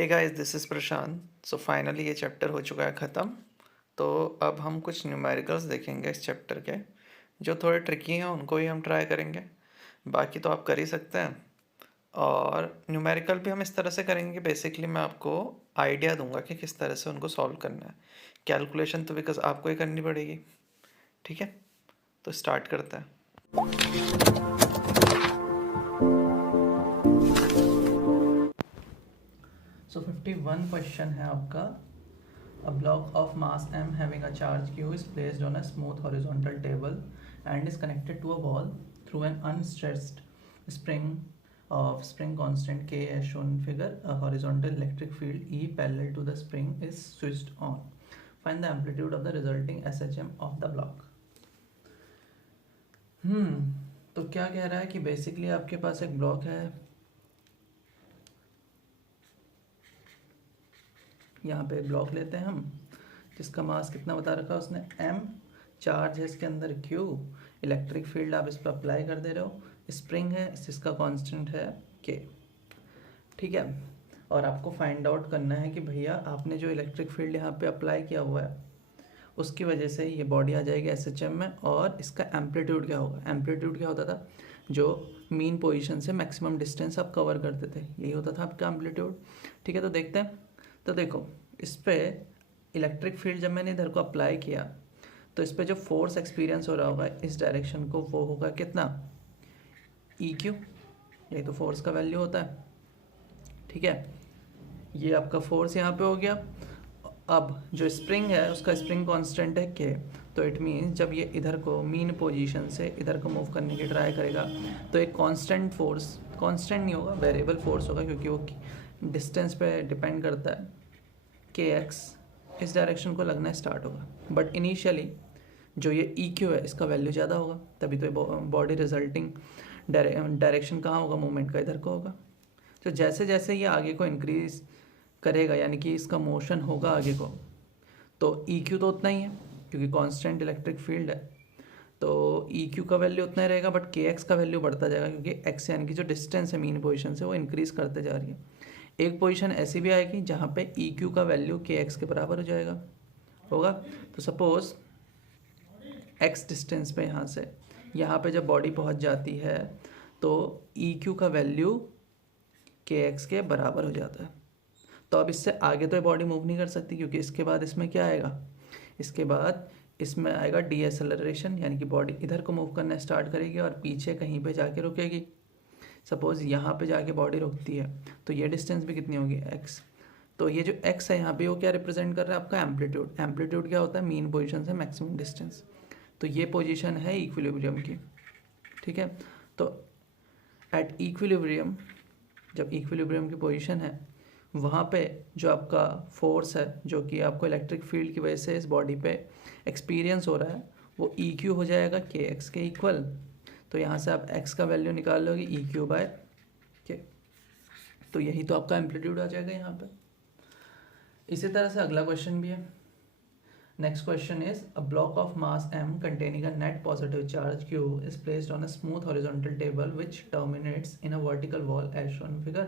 Hey guys, this is Prashant. So finally ये chapter हो चुका है ख़त्म। तो अब हम कुछ न्यूमेरिकल्स देखेंगे इस चैप्टर के, जो थोड़े ट्रिकी हैं उनको ही हम ट्राई करेंगे। बाकी तो आप कर ही सकते हैं। और न्यूमेरिकल भी हम इस तरह से करेंगे कि बेसिकली मैं आपको आइडिया दूंगा कि किस तरह से उनको सॉल्व करना है। कैलकुलेशन तो बिकॉज आपको ही करनी पड़ेगी। ठीक है, तो स्टार्ट करते हैं। सो 51 क्वेश्चन है आपका। A block of mass m having a charge q is placed on a smooth horizontal table and is connected to a wall through an unstressed spring of spring constant k as shown in figure. A horizontal electric field E parallel to the spring is switched on. Find the amplitude of the resulting SHM of the block. तो क्या कह रहा है कि basically आपके पास एक block है, यहाँ पे ब्लॉक लेते हैं हम, जिसका मास कितना बता रखा है उसने, m, चार्ज है इसके अंदर q, इलेक्ट्रिक फील्ड आप इस पर अप्लाई कर दे रहे हो, स्प्रिंग है जिसका कांस्टेंट है k। ठीक है, और आपको फाइंड आउट करना है कि भैया आपने जो इलेक्ट्रिक फील्ड यहाँ पे अप्लाई किया हुआ है उसकी वजह से ये बॉडी आ जाएगी SHM में, और इसका एम्पलीट्यूड क्या होगा। एम्पलीट्यूड क्या होता था, जो मीन पोजीशन से मैक्सिमम डिस्टेंस आप कवर करते थे, यही होता था आपका एम्पलीट्यूड। ठीक है, तो देखते हैं। तो देखो, इस पर इलेक्ट्रिक फील्ड जब मैंने इधर को अप्लाई किया तो इस पर जो फोर्स एक्सपीरियंस हो रहा होगा इस डायरेक्शन को, वो होगा कितना, EQ। यही तो फोर्स का वैल्यू होता है। ठीक है, ये आपका फोर्स यहाँ पे हो गया। अब जो स्प्रिंग है उसका स्प्रिंग कांस्टेंट है K, तो इट मीन्स जब ये इधर को मीन पोजीशन से इधर को मूव करने की ट्राई करेगा तो एक कांस्टेंट फोर्स, कांस्टेंट नहीं होगा, वेरिएबल फोर्स होगा, क्योंकि वो डिस्टेंस पे डिपेंड करता है, kx इस डायरेक्शन को लगना स्टार्ट होगा। बट इनिशियली जो ये EQ है इसका वैल्यू ज़्यादा होगा, तभी तो बॉडी रिजल्टिंग डायरेक्शन कहाँ होगा, मूवमेंट का इधर को होगा। तो जैसे जैसे ये आगे को इंक्रीज करेगा, यानी कि इसका मोशन होगा आगे को, तो EQ तो उतना ही है क्योंकि कांस्टेंट इलेक्ट्रिक फील्ड है, तो EQ का वैल्यू उतना ही रहेगा, बट kx का वैल्यू बढ़ता जाएगा क्योंकि x यानी कि जो डिस्टेंस है मीन पोजीशन से वो इंक्रीज करते जा रही है। एक पोजीशन ऐसी भी आएगी जहाँ पे EQ का वैल्यू kx के बराबर हो जाएगा होगा। तो सपोज x डिस्टेंस पे यहाँ पे जब बॉडी पहुँच जाती है तो EQ का वैल्यू kx के बराबर हो जाता है। तो अब इससे आगे तो ये बॉडी मूव नहीं कर सकती, क्योंकि इसके बाद इसमें क्या आएगा, इसके बाद इसमें आएगा डीएसेलरेशन, यानी कि बॉडी इधर को मूव करना स्टार्ट करेगी और पीछे कहीं पे जाके रुकेगी। सपोज यहाँ पे जाके बॉडी रुकती है तो ये डिस्टेंस भी कितनी होगी, x। तो ये जो x है यहाँ पे वो क्या रिप्रेजेंट कर रहा है, आपका एम्पलीट्यूड। एम्पलीट्यूड क्या होता है, मीन पोजीशन से मैक्सिमम डिस्टेंस। तो ये पोजीशन है इक्विलिब्रियम की। ठीक है, तो एट इक्विलिब्रियम, जब इक्विलिब्रियम की पोजीशन है वहाँ पे जो आपका फोर्स है, जो कि आपको इलेक्ट्रिक फील्ड की वजह से इस बॉडी पे एक्सपीरियंस हो रहा है, वो EQ हो जाएगा kx के इक्वल। तो यहाँ से आप x का वैल्यू निकाल लोगे EQ/k, तो यही तो आपका एम्पलीट्यूड आ जाएगा यहाँ पे। इसी तरह से अगला क्वेश्चन भी है। Next question is a block of mass m containing a net positive charge q is placed on a smooth horizontal table which terminates in a vertical wall as shown in figure.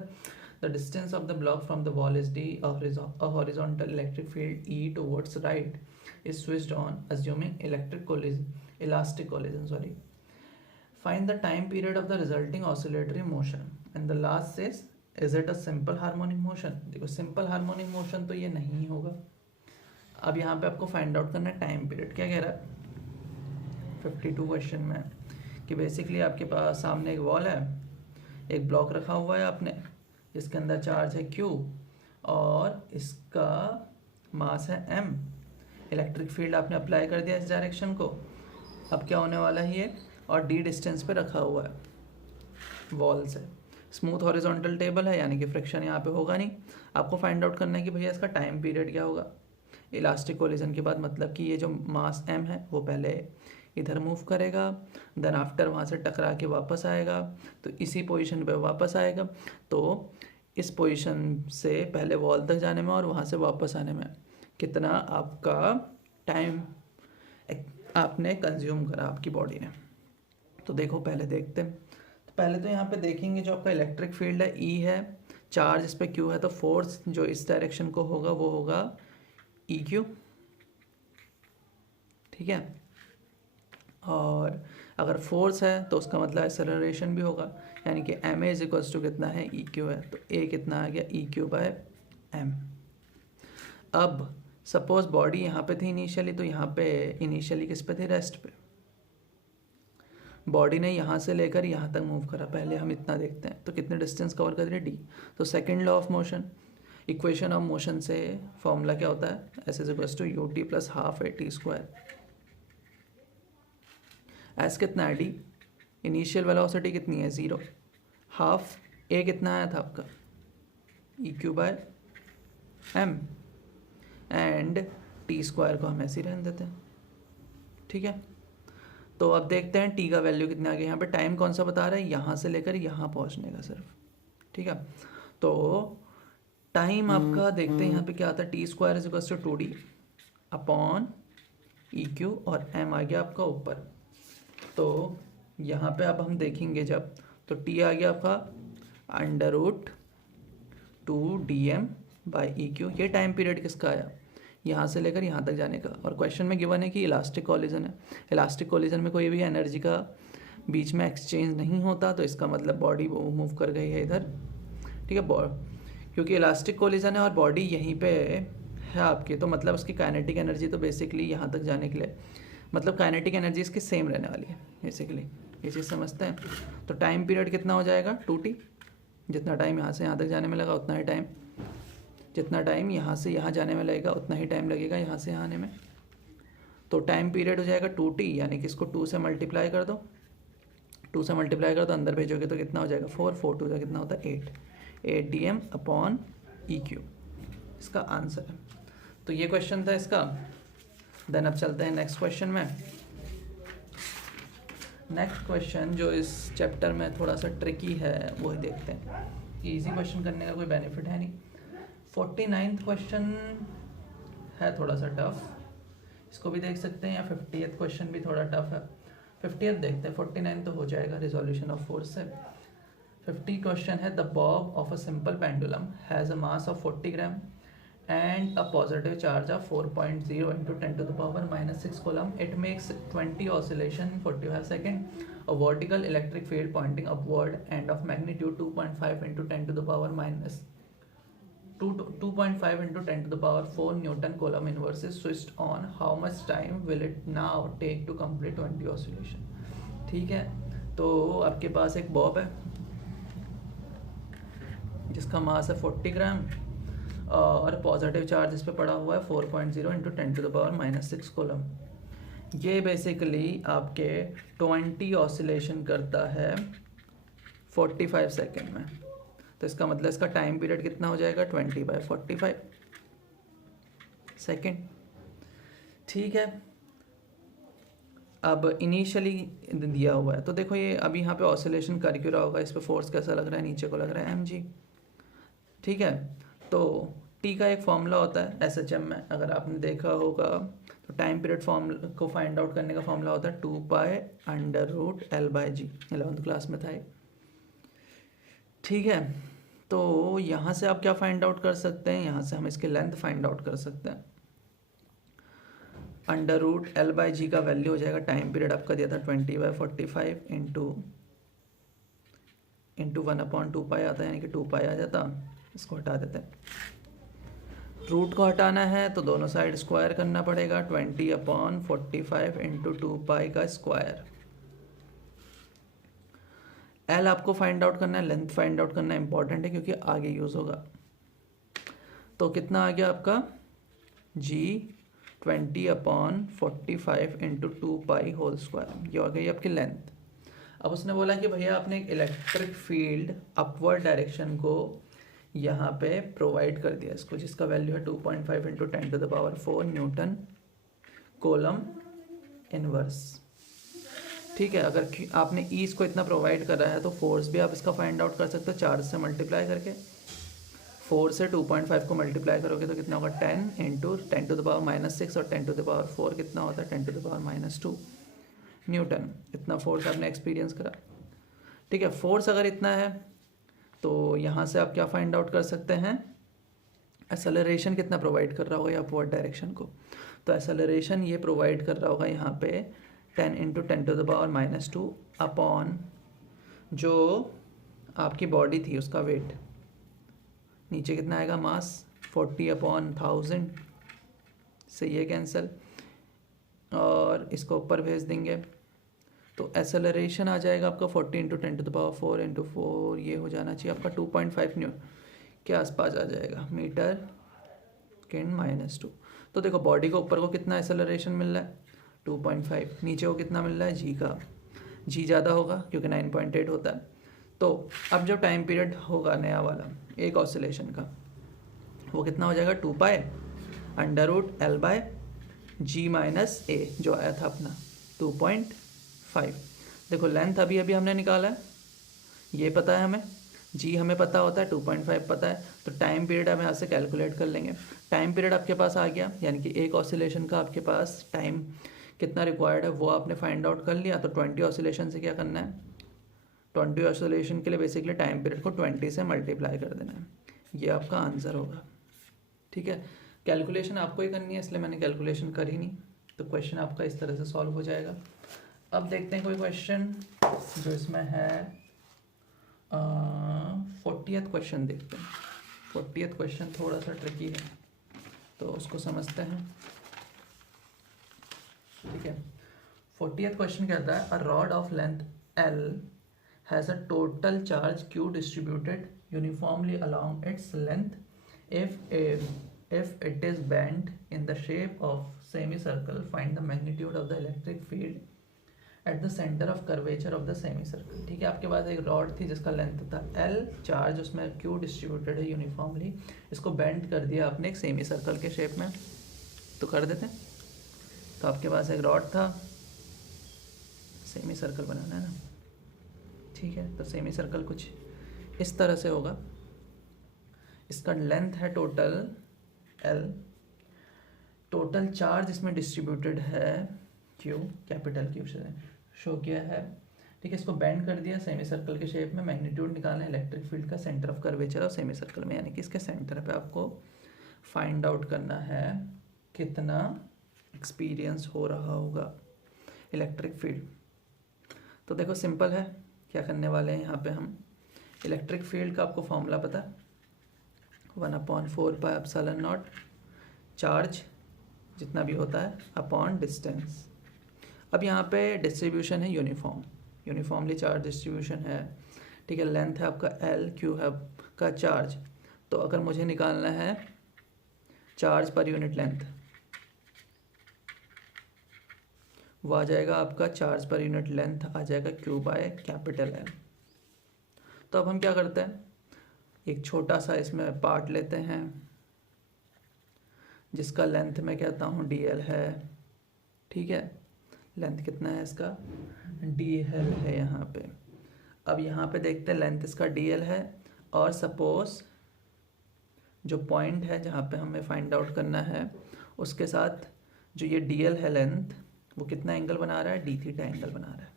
The distance of the block from the wall is d. A horizontal electric field E towards right is switched on assuming elastic collision. Find the time period of the resulting oscillatory motion. And the last says, is it a simple harmonic motion? देखो, simple harmonic motion तो ये नहीं होगा। अब यहाँ पे आपको find out करना है टाइम पीरियड। क्या कह रहा है 52 क्वेश्चन में कि बेसिकली आपके पास सामने एक वॉल है, एक ब्लॉक रखा हुआ है आपने, जिसके अंदर चार्ज है Q और इसका मास है M। इलेक्ट्रिक फील्ड आपने अप्लाई कर दिया इस डायरेक्शन को। अब क्या होने वाला है, ये और D डिस्टेंस पे रखा हुआ है वॉल से। स्मूथ हॉरिजॉन्टल टेबल है, यानी कि फ्रिक्शन यहाँ पे होगा नहीं। आपको फाइंड आउट करना है कि भैया इसका टाइम पीरियड क्या होगा। इलास्टिक कोलिजन के बाद मतलब कि ये जो मास M है वो पहले इधर मूव करेगा, देन आफ्टर वहाँ से टकरा के वापस आएगा, तो इसी पोजीशन पे वापस आएगा। तो इस पोजीशन से पहले वॉल तक जाने में और वहाँ से वापस आने में कितना आपका टाइम आपने कंज्यूम करा आपकी बॉडी ने। तो देखो पहले देखते हैं। तो पहले तो यहाँ पे देखेंगे जो आपका इलेक्ट्रिक फील्ड है E है, चार्ज इस पे क्यू है, तो फोर्स जो इस डायरेक्शन को होगा वो होगा ई क्यू, ठीक है। और अगर फोर्स है तो उसका मतलब एक्सेलरेशन भी होगा, यानी कि M A is equals to कितना है, ई क्यू है, तो ए कितना आ गया, ई क्यू बाय एम। अब सपोज बॉडी यहाँ पे थी इनिशियली, तो यहाँ पे इनिशियली किस पे थी, रेस्ट पे। बॉडी ने यहाँ से लेकर यहाँ तक मूव करा, पहले हम इतना देखते हैं, तो कितने डिस्टेंस कवर कर रही है, डी। तो second law of motion, equation of motion से फॉर्मूला क्या होता है, S is equals to U T plus half A T square. S कितना है, डी, इनिशियल वेलोसिटी कितनी है, 0, हाफ ए कितना आया था आपका, E Q by M, and T square को हम ऐसे ही रहने देते हैं, ठीक है। तो अब देखते हैं टी का वैल्यू कितना आ गया, यहाँ पे टाइम कौन सा बता रहा है, यहाँ से लेकर यहाँ पहुँचने का सिर्फ, ठीक है। तो टाइम आपका देखते हैं यहाँ पे क्या आता है, T square is equals to 2d upon E Q, और एम आ गया आपका ऊपर। तो यहाँ पे अब हम देखेंगे जब, तो टी आ गया आपका √2dm बाई ई क्यू। ये टाइम पीरियड किसका आया, यहाँ से लेकर यहाँ तक जाने का। और क्वेश्चन में गिवन है कि इलास्टिक कोलिजन है, इलास्टिक कोलिजन में कोई भी एनर्जी का बीच में एक्सचेंज नहीं होता, तो इसका मतलब बॉडी वो मूव कर गई है इधर, ठीक है। क्योंकि इलास्टिक कोलिजन है और बॉडी यहीं पे है आपकी, तो मतलब उसकी काइनेटिक एनर्जी तो बेसिकली यहाँ तक जाने के लिए, मतलब काइनेटिक एनर्जी इसकी सेम रहने वाली है बेसिकली, ये चीज़ समझते हैं। तो टाइम पीरियड कितना हो जाएगा, 2t, जितना टाइम यहाँ से यहाँ तक जाने में लगा उतना ही टाइम, जितना टाइम यहाँ से यहाँ जाने में लगेगा उतना ही टाइम लगेगा यहाँ से यहाँ आने में। तो टाइम पीरियड हो जाएगा 2t, यानी कि इसको 2 से मल्टीप्लाई कर दो, 2 से मल्टीप्लाई कर दो, अंदर भेजोगे तो कितना हो जाएगा, 4, 4 2 का कितना होता है 8 dm अपॉन ई क्यू, इसका आंसर है। तो ये क्वेश्चन था इसका। देन अब चलते हैं नेक्स्ट क्वेश्चन में। नेक्स्ट क्वेश्चन जो इस चैप्टर में थोड़ा सा ट्रिकी है वही देखते हैं, इजी क्वेश्चन करने का कोई बेनिफिट है नहीं। 49th क्वेश्चन है थोड़ा सा टफ, इसको भी देख सकते हैं, या 50th क्वेश्चन भी थोड़ा टफ है। 50th देखते हैं, 49 तो हो जाएगा रिजोल्यूशन ऑफ फोर्स से। 50 क्वेश्चन है, the Bob of a simple pendulum has a mass of 40 gram and a positive charge of 4.0 into 10 to the power minus 6 coulomb. It makes 20 oscillation in 45 seconds. A vertical electric field pointing upward and of magnitude 2.5 into 10 to the power minus 2.5 into 10 to the power 4 Newton coulomb inverse is switched on. How much time will it now take to complete 20 oscillation? ठीक है, तो आपके पास एक Bob है जिसका मास है 40 ग्राम और positive charge इस पे पड़ा हुआ है 4.0 into 10 to the power minus 6 coulomb. ये बेसिकली आपके 20 ऑसिलेशन करता है 45 सेकेंड में, तो इसका मतलब इसका टाइम पीरियड कितना हो जाएगा 20/45 सेकेंड, ठीक है। अब इनिशियली दिया हुआ है, तो देखो ये अभी यहाँ पे ऑसिलेशन कर क्यों रहा होगा, इस पे फोर्स कैसा लग रहा है, नीचे को लग रहा है mg, ठीक है। तो टी का एक फॉर्मूला होता है एसएचएम में, अगर आपने देखा होगा तो टाइम पीरियड फॉर्मूला को फाइंड आउट करने का फॉर्मूला होता है 2π√L/g, 11th क्लास में था ये, ठीक है। तो यहाँ से आप क्या फाइंड आउट कर सकते हैं, यहाँ से हम इसकी लेंथ फाइंड आउट कर सकते हैं। √L/g का वैल्यू हो जाएगा, टाइम पीरियड आपका दिया था 20/45 इंटू 1/2π आता है, यानी कि 2π आ जाता, इसको हटा देते हैं। रूट को हटाना है तो दोनों साइड स्क्वायर करना पड़ेगा, 20/45 इंटू 2π का स्क्वायर। एल आपको फाइंड आउट करना है, लेंथ फाइंड आउट करना इंपॉर्टेंट है क्योंकि आगे यूज होगा। तो कितना आ गया आपका जी 20/45 इंटू 2π होल स्क्वायर, ये आ गई आपकी लेंथ। अब उसने बोला कि भैया आपने एक इलेक्ट्रिक फील्ड अपवर्ड डायरेक्शन को यहाँ पे प्रोवाइड कर दिया इसको, जिसका वैल्यू है 2.5 into 10 to the power 4 newton coulomb inverse, ठीक है। अगर आपने ई इसको इतना प्रोवाइड करा है तो फोर्स भी आप इसका फाइंड आउट कर सकते हो, चार्ज से मल्टीप्लाई करके। 4 से 2.5 को मल्टीप्लाई करोगे तो कितना होगा 10 into 10 to the power minus 6, और 10 टू द पावर 4 कितना होता है 10 to the power minus 2 newton. इतना फोर्स आपने एक्सपीरियंस करा, ठीक है। फोर्स अगर इतना है तो यहाँ से आप क्या फाइंड आउट कर सकते हैं, एक्सेलरेशन कितना प्रोवाइड कर रहा होगा अपवर्ड डायरेक्शन को। तो एक्सेलरेशन ये प्रोवाइड कर रहा होगा यहाँ पे 10 × 10⁻⁻² अपॉन जो आपकी बॉडी थी उसका वेट, नीचे कितना आएगा मास 40/1000 से ये कैंसिल, और इसको ऊपर भेज देंगे तो एक्सेलरेशन आ जाएगा आपका 40 × 10⁴ × 4, ये हो जाना चाहिए आपका 2.5 न्यूटन के आसपास आ जाएगा मीटर सेकेंड -2। तो देखो बॉडी को ऊपर को कितना एक्सेलरेशन मिल रहा है 2.5, नीचे को कितना मिल रहा है जी का, जी ज़्यादा होगा क्योंकि 9.8 होता है। तो अब जो टाइम पीरियड होगा नया वाला एक ऑसिलेशन का वो कितना हो जाएगा 2π√L/G-A जो आया था अपना 2.5। देखो लेंथ अभी अभी हमने निकाला है, ये पता है हमें, जी हमें पता होता है, 2.5 पता है, तो टाइम पीरियड हम यहाँ से कैलकुलेट कर लेंगे। टाइम पीरियड आपके पास आ गया, यानी कि एक ऑसिलेशन का आपके पास टाइम कितना रिक्वायर्ड है वो आपने फाइंड आउट कर लिया। तो 20 ऑसिलेशन से क्या करना है, 20 ऑसिलेशन के लिए बेसिकली टाइम पीरियड को 20 से मल्टीप्लाई कर देना है, ये आपका आंसर होगा। ठीक है, कैलकुलेशन आपको ही करनी है इसलिए मैंने कैलकुलेशन करी नहीं, तो क्वेश्चन आपका इस तरह से सॉल्व हो जाएगा। अब देखते हैं कोई क्वेश्चन जो इसमें है 40th क्वेश्चन देखते हैं। 40th क्वेश्चन थोड़ा सा ट्रिकी है तो उसको समझते हैं। ठीक है, 40th क्वेश्चन कहता है a rod of length L has a total charge Q distributed uniformly along its length if it is bent in the shape of semicircle. Find the magnitude of the electric field at the center of curvature of the semicircle। ठीक है, आपके पास एक rod थी जिसका length था L, charge उसमें Q distributed है uniformly, इसको बेंड कर दिया आपने एक सेमी सर्कल के शेप में, तो कर देते हैं। तो आपके पास एक रॉड था, सेमी सर्कल बनाना है ना, ठीक है, तो सेमी सर्कल कुछ इस तरह से होगा, इसका लेंथ है टोटल L, टोटल चार्ज इसमें डिस्ट्रीब्यूटेड है Q, कैपिटल Q से शो किया है। ठीक है, इसको बेंड कर दिया सेमी सर्कल के शेप में, मैग्नीट्यूड निकालना है इलेक्ट्रिक फील्ड का सेंटर ऑफ कर्वेचर और सेमी सर्कल में, यानी कि इसके सेंटर पे आपको फाइंड आउट करना है कितना एक्सपीरियंस हो रहा होगा इलेक्ट्रिक फील्ड। तो देखो सिंपल है, क्या करने वाले हैं यहाँ पे हम, इलेक्ट्रिक फील्ड का आपको फॉर्मूला पता है 1/4πε0 चार्ज जितना भी होता है अपॉन डिस्टेंस। अब यहाँ पे डिस्ट्रीब्यूशन है यूनिफॉर्मली चार्ज डिस्ट्रीब्यूशन है। ठीक है, लेंथ है आपका L, Q है का चार्ज, तो अगर मुझे निकालना है चार्ज पर यूनिट लेंथ, वो आ जाएगा आपका चार्ज पर यूनिट लेंथ आ जाएगा Q/L। तो अब हम क्या करते हैं, एक छोटा सा इसमें पार्ट लेते हैं जिसका लेंथ मैं कहता हूँ DL है। ठीक है, लेंथ कितना है इसका DL है यहाँ पे। अब यहाँ पे देखते हैं लेंथ इसका DL है, और सपोज जो पॉइंट है जहाँ पे हमें फाइंड आउट करना है उसके साथ जो ये DL है लेंथ, वो कितना एंगल बना रहा है, d θ एंगल बना रहा है।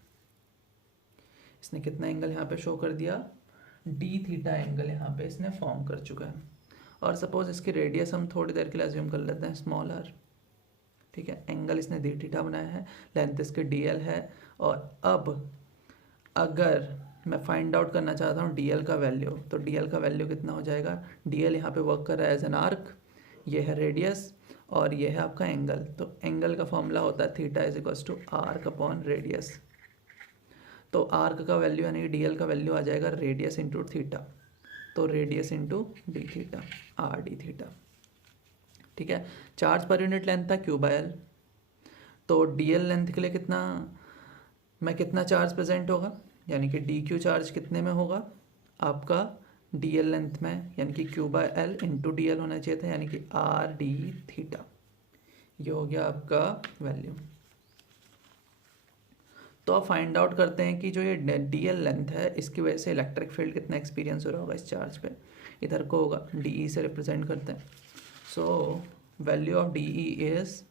इसने कितना एंगल यहाँ पे शो कर दिया, d θ एंगल यहाँ पे इसने फॉर्म कर चुका है। और सपोज इसकी रेडियस हम थोड़ी देर के लिए अज्यूम कर लेते हैं स्मॉल r। ठीक है, एंगल इसने d θ बनाया है, लेंथ इसके DL है। और अब अगर मैं फाइंड आउट करना चाहता हूँ DL का वैल्यू, तो DL का वैल्यू कितना हो जाएगा, DL यहाँ पे वर्क कर रहा है एज एन आर्क, ये है रेडियस और ये है आपका एंगल। तो एंगल का फॉर्मूला होता है θ = आर्क अपॉन रेडियस। तो आर्क का वैल्यू यानी DL का वैल्यू आ जाएगा रेडियस इंटू थीटा, तो radius into d θ r d θ। ठीक है, चार्ज पर यूनिट लेंथ था Q/L, तो DL लेंथ के लिए कितना चार्ज प्रेजेंट होगा, यानी कि dq चार्ज कितने में होगा आपका DL लेंथ में, यानी कि Q/L इंटू DL होना चाहिए था, यानी कि r d θ। ये हो गया आपका वैल्यू। तो आप फाइंड आउट करते हैं कि जो ये DL लेंथ है इसकी वजह से इलेक्ट्रिक फील्ड कितना एक्सपीरियंस हो रहा होगा इस चार्ज पे, इधर को होगा DE से रिप्रेजेंट करते हैं। So value of DE is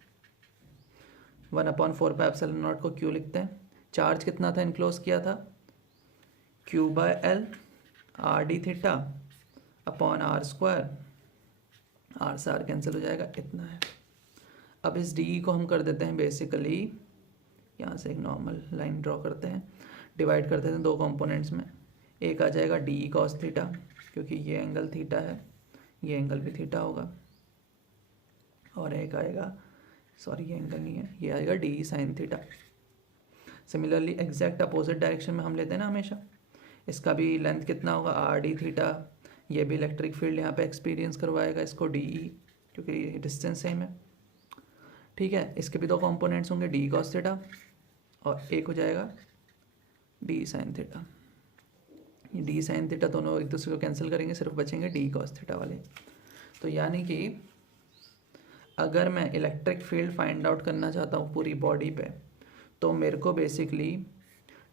1/4πε0 को Q लिखते हैं। चार्ज कितना था इनक्लोज किया था Q/L, R D theta upon R square, R से आर कैंसिल हो जाएगा, इतना है। अब इस डी को हम कर देते हैं बेसिकली, यहाँ से एक नॉर्मल लाइन ड्रॉ करते हैं, डिवाइड कर देते हैं दो कंपोनेंट्स में। एक आ जाएगा डी कॉस थीटा, क्योंकि ये एंगल थीटा है, ये एंगल भी थीटा होगा, और एक आएगा, सॉरी ये एंगल नहीं है, ये आएगा D sine theta. Similarly exact opposite direction में हम लेते हैं ना हमेशा, इसका भी लेंथ कितना होगा, आर डी थीटा, ये भी इलेक्ट्रिक फील्ड यहाँ पे एक्सपीरियंस करवाएगा इसको डी ई, क्योंकि डिस्टेंस सेम है। ठीक है, इसके भी दो कंपोनेंट्स होंगे, डी कॉस थीटा और एक हो जाएगा डी साइन थीटा। ये डी साइन थीटा दोनों एक दूसरे को कैंसिल करेंगे, सिर्फ बचेंगे डी कॉस थीटा वाले। तो यानी कि अगर मैं इलेक्ट्रिक फील्ड फाइंड आउट करना चाहता हूँ पूरी बॉडी पे, तो मेरे को बेसिकली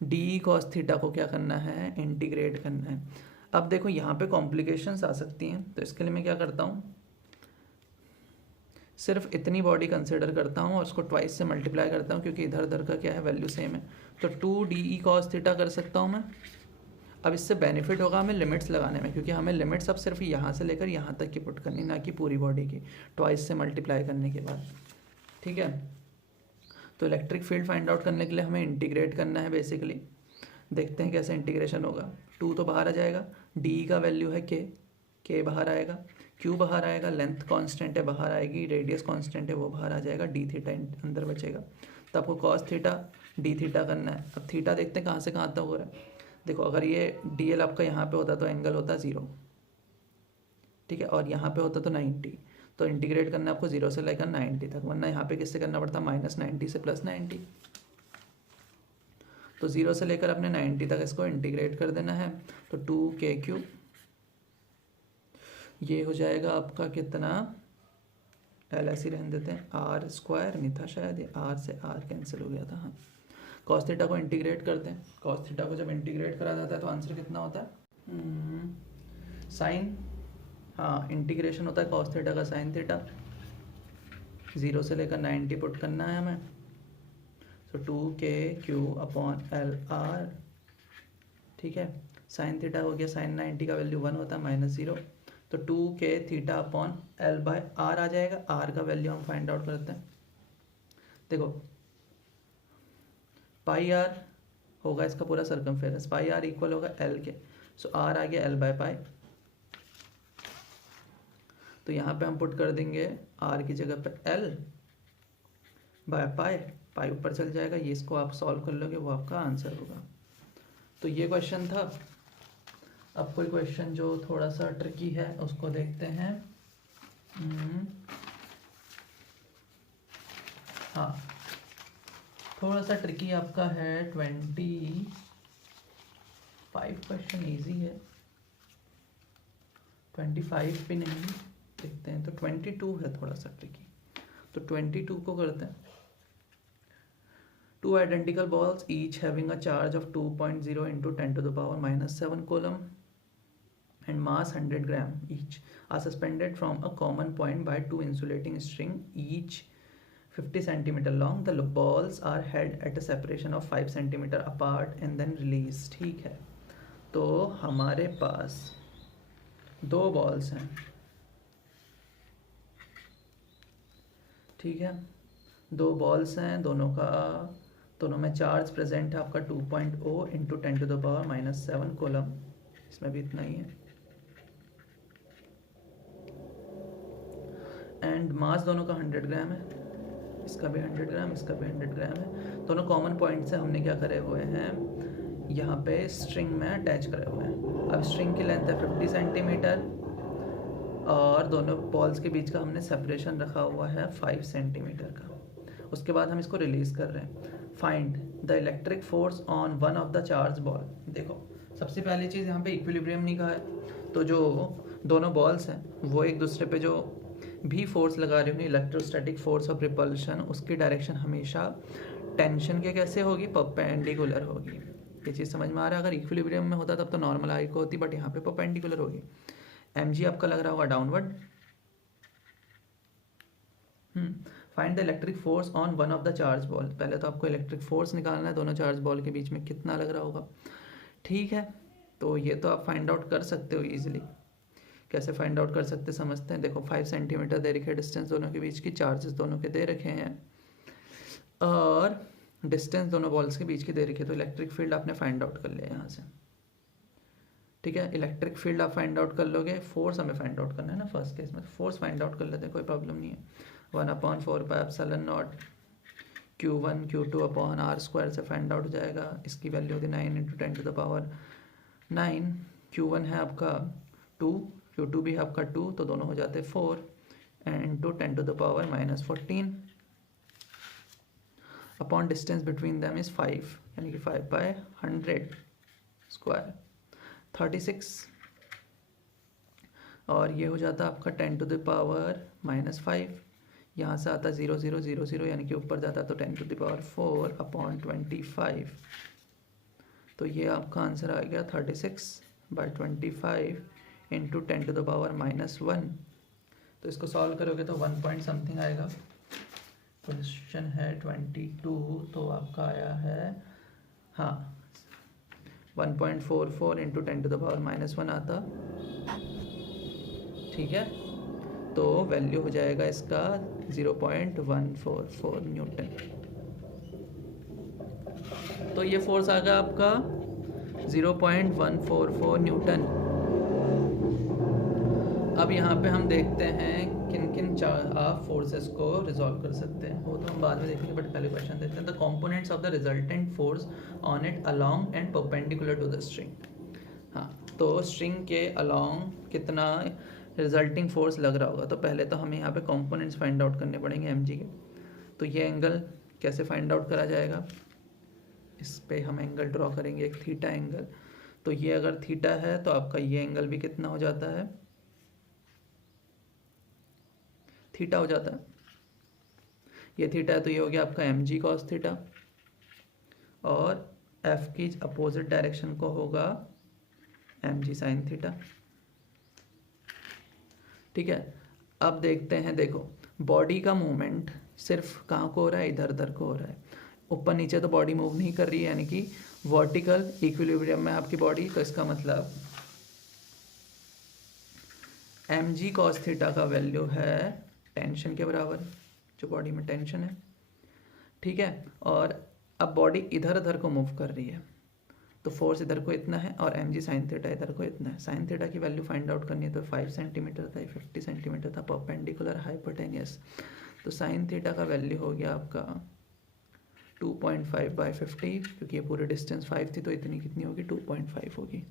डी कॉस थीटा को क्या करना है, इंटीग्रेट करना है। अब देखो यहाँ पे कॉम्प्लिकेशंस आ सकती हैं, तो इसके लिए मैं क्या करता हूँ, सिर्फ इतनी बॉडी कंसिडर करता हूँ और उसको ट्वाइस से मल्टीप्लाई करता हूँ, क्योंकि इधर उधर का क्या है, वैल्यू सेम है। तो 2 डी कॉस थीटा कर सकता हूँ मैं। अब इससे बेनिफिट होगा हमें लिमिट्स लगाने में, क्योंकि हमें लिमिट्स अब सिर्फ यहाँ से लेकर यहाँ तक की पुट करनी, ना कि पूरी बॉडी की, ट्वाइस से मल्टीप्लाई करने के बाद। ठीक है, तो इलेक्ट्रिक फील्ड फाइंड आउट करने के लिए हमें इंटीग्रेट करना है बेसिकली। देखते हैं कैसे इंटीग्रेशन होगा। 2 तो बाहर आ जाएगा, डी का वैल्यू है के बाहर आएगा, क्यू बाहर आएगा, लेंथ कांस्टेंट है बाहर आएगी, रेडियस कांस्टेंट है वो बाहर आ जाएगा, डी थीटा अंदर बचेगा। तो आपको कॉस थीटा डी थीटा करना है। अब थीटा देखते हैं कहाँ से कहाँ तक हो रहा है। देखो अगर ये डी एल आपका यहाँ पे होता तो एंगल होता 0, ठीक है, और यहाँ पे होता तो 90। तो इंटीग्रेट करना है आपको 0 से लेकर 90 तक, वरना यहाँ पे किससे करना पड़ता, -90 से +90। तो 0 से लेकर अपने 90 तक इसको इंटीग्रेट कर देना है। तो 2k3 ये हो जाएगा आपका कितना, एल ऐसे ही रहने देते हैं, आर स्क्वायर नहीं था शायद, ये आर से आर कैंसिल हो गया था। हाँ, कॉस थीटा को इंटीग्रेट करते हैं। कॉस थीटा को जब इंटीग्रेट करा जाता है तो आंसर कितना होता है, साइन, हाँ इंटीग्रेशन होता है कॉस थीटा का साइन थीटा। 0 से लेकर 90 पुट करना है हमें। तो 2k3 अपॉन एल आर, ठीक है, साइन थीटा हो गया, साइन 90 का वैल्यू 1 होता है, -0। तो 2k theta upon L by R आ जाएगा। आर का वैल्यू हम फाइंड आउट करते हैं। देखो पाई आर होगा इसका पूरा सर्कमफेरेंस, पाई आर इक्वल होगा एल के। सो आर आ गया एल बाय पाई। तो यहाँ पे हम पुट कर देंगे आर की जगह पे एल बाय पाई, पाई ऊपर चल जाएगा, ये इसको आप सॉल्व कर लोगे, वो आपका आंसर होगा। तो ये क्वेश्चन था। अब कोई क्वेश्चन जो थोड़ा सा ट्रिकी है उसको देखते हैं। हाँ, थोड़ा सा ट्रिकी आपका है, 25 क्वेश्चन इजी है, 25 भी नहीं, देखते हैं। तो 22 है थोड़ा सा ट्रिकी, तो 22 को करते हैं। 2 identical balls each having a charge of 2.0 into 10 to the power -7 coulomb and mass 100 gram each are suspended from a common point by 2 insulating string each 50 centimeter long. The balls are held at a separation of 5 centimeter apart and then released. ठीक है, तो हमारे पास 2 balls हैं, ठीक है, 2 balls हैं, दोनों में चार्ज प्रेजेंट है आपका 2.0 into 10 to the power -7 coulomb, इसमें भी इतना ही है, एंड मास दोनों का 100 ग्राम है, इसका भी 100 ग्राम, इसका भी 100 ग्राम है। दोनों कॉमन पॉइंट से हमने क्या करे हुए हैं, यहाँ पे स्ट्रिंग में अटैच करे हुए हैं। अब स्ट्रिंग की लेंथ है 50 सेंटीमीटर और दोनों बॉल्स के बीच का हमने सेपरेशन रखा हुआ है 5 सेंटीमीटर का। उसके बाद हम इसको रिलीज कर रहे हैं। Find the electric force on one of the charge ball. देखो सबसे पहली चीज़ यहाँ पे इक्विलिब्रियम नहीं कहा है, तो जो दोनों बॉल्स हैं वो एक दूसरे पे जो भी फोर्स लगा रही होंगी, इलेक्ट्रोस्टैटिक फोर्स ऑफ रिपल्शन, उसकी डायरेक्शन हमेशा टेंशन के कैसे होगी, परपेंडिकुलर होगी। ये चीज़ समझ में आ रहा है। अगर इक्विलिब्रियम में होता तब तो नॉर्मल आई को होती, बट यहाँ पे परपेंडिकुलर होगी। mg आपका लग रहा होगा downward. Find the electric force on one of the charge ball. पहले तो आपको इलेक्ट्रिक फोर्स निकालना है दोनों चार्ज बॉल के बीच में कितना लग रहा होगा, ठीक है। तो ये तो आप फाइंड आउट कर सकते हो ईजिली। कैसे फाइंड आउट कर सकते समझते हैं। देखो 5 सेंटीमीटर दे रखे है डिस्टेंस दोनों के बीच की, चार्जेस दोनों के दे रखे हैं और डिस्टेंस दोनों बॉल्स के बीच की दे रखी है। तो इलेक्ट्रिक फील्ड आपने फाइंड आउट कर लिया यहाँ से, ठीक है। इलेक्ट्रिक फील्ड आप फाइंड आउट कर लोगे, फोर्स हमें फाइंड आउट करना है ना फर्स्ट केस में, फोर्स फाइंड आउट कर लेते हैं, कोई प्रॉब्लम नहीं है। 1/4πε0 Q1 Q2 upon R square से फाइंड आउट हो जाएगा। इसकी वैल्यू होती है 9 × 10⁻9। Q1 है आपका 2, Q2 भी है आपका 2, तो दोनों हो जाते 4 and to 10⁻−14 upon distance between them is 5, यानी कि 5/100 स्क्वायर 36, और ये हो जाता आपका 10⁻⁻5। यहाँ से आता 0 0 0 0, यानी कि ऊपर जाता तो 10⁴ अपॉन 25। तो ये आपका आंसर आ गया 36/25 इंटू 10⁻⁻1। तो इसको सॉल्व करोगे तो 1 पॉइंट समथिंग आएगा। क्वेश्चन है 22, तो आपका आया है हाँ 1.44 इंटू 10⁻⁻1 आता, ठीक है। तो वैल्यू हो जाएगा इसका 0.144 न्यूटन। तो ये फोर्स आ गया आपका 0.144 न्यूटन। अब यहाँ पे हम देखते हैं किन किन आप फोर्सेस को रिजॉल्व कर सकते हैं, वो तो हम बाद में देखेंगे, बट पहले क्वेश्चन देखते हैं। The components of the resultant force on it along and perpendicular to the string. हाँ, तो स्ट्रिंग के अलोंग कितना रिजल्टिंग फोर्स लग रहा होगा। तो पहले तो हमें यहाँ पे कंपोनेंट्स फाइंड आउट करने पड़ेंगे mg के। तो ये एंगल कैसे फाइंड आउट करा जाएगा, इस पे हम एंगल ड्रॉ करेंगे, एक थीटा एंगल। तो ये अगर थीटा है तो आपका ये एंगल भी कितना हो जाता है, थीटा हो जाता है। ये थीटा है तो ये हो गया आपका mg cos थीटा, और f की अपोजिट डायरेक्शन को होगा mg sin थीटा, ठीक है। अब देखते हैं, देखो बॉडी का मूवमेंट सिर्फ कहाँ को हो रहा है, इधर उधर को हो रहा है, ऊपर नीचे तो बॉडी मूव नहीं कर रही है, यानी कि वर्टिकल इक्विलिब्रियम में आपकी बॉडी। तो इसका मतलब mg cos थीटा का वैल्यू है टेंशन के बराबर, जो बॉडी में टेंशन है, ठीक है। और अब बॉडी इधर उधर को मूव कर रही है, तो फोर्स इधर को इतना है, और mg sin थीटा इधर को इतना है। sin थीटा की वैल्यू फाइंड आउट करनी है, तो 5 सेंटीमीटर था, 50 सेंटीमीटर था, परपेंडिकुलर हाइपोटेनियस। तो sin थीटा का वैल्यू हो गया आपका 2.5/50, क्योंकि ये पूरी डिस्टेंस 5 थी, तो इतनी कितनी होगी, 2.5 होगी,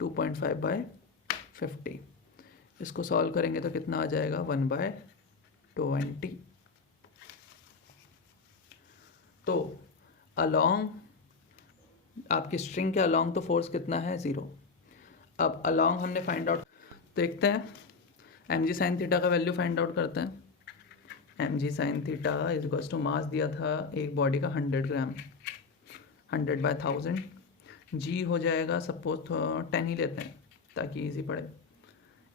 2.5/50। इसको सॉल्व करेंगे तो कितना आ जाएगा, 1/20। तो अलोंग आपकी स्ट्रिंग के अलोंग तो फोर्स कितना है, 0। अब अलोंग हमने फाइंड आउट, देखते हैं mg sin थीटा का वैल्यू फाइंड आउट करते हैं। mg sin theta is equals to, mass दिया था एक बॉडी का 100 ग्राम, 100/1000। g हो जाएगा सपोज 10 ही लेते हैं ताकि इजी पड़े।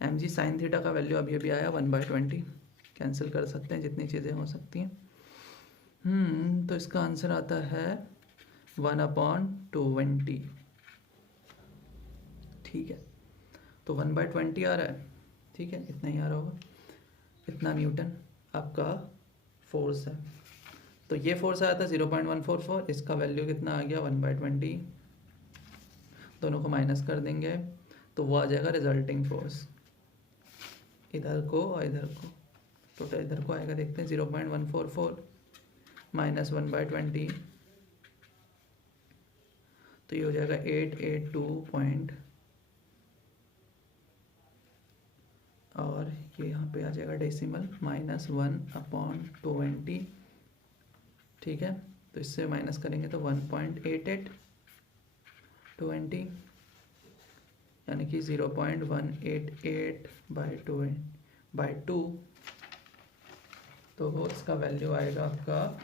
mg sin थीटा का वैल्यू अभी अभी आया 1/20, कैंसिल कर सकते हैं जितनी चीज़ें हो सकती हैं। तो इसका आंसर आता है 1/20, ठीक है। तो 1/20 आ रहा है, ठीक है, इतना ही आ रहा होगा, इतना न्यूटन आपका फोर्स है। तो ये फोर्स आया था 0.144, इसका वैल्यू कितना आ गया, 1/20। दोनों को माइनस कर देंगे तो वो आ जाएगा रिजल्टिंग फोर्स, इधर को और इधर को, टोटल इधर को आएगा, देखते हैं 0.144 माइनस 1/20, तो ये हो जाएगा 882 और ये यहाँ पे आ जाएगा डेसिमल, -1/20, ठीक है। तो इससे माइनस करेंगे तो 1.8820, यानी कि 0.188/2। तो इसका वैल्यू आएगा आपका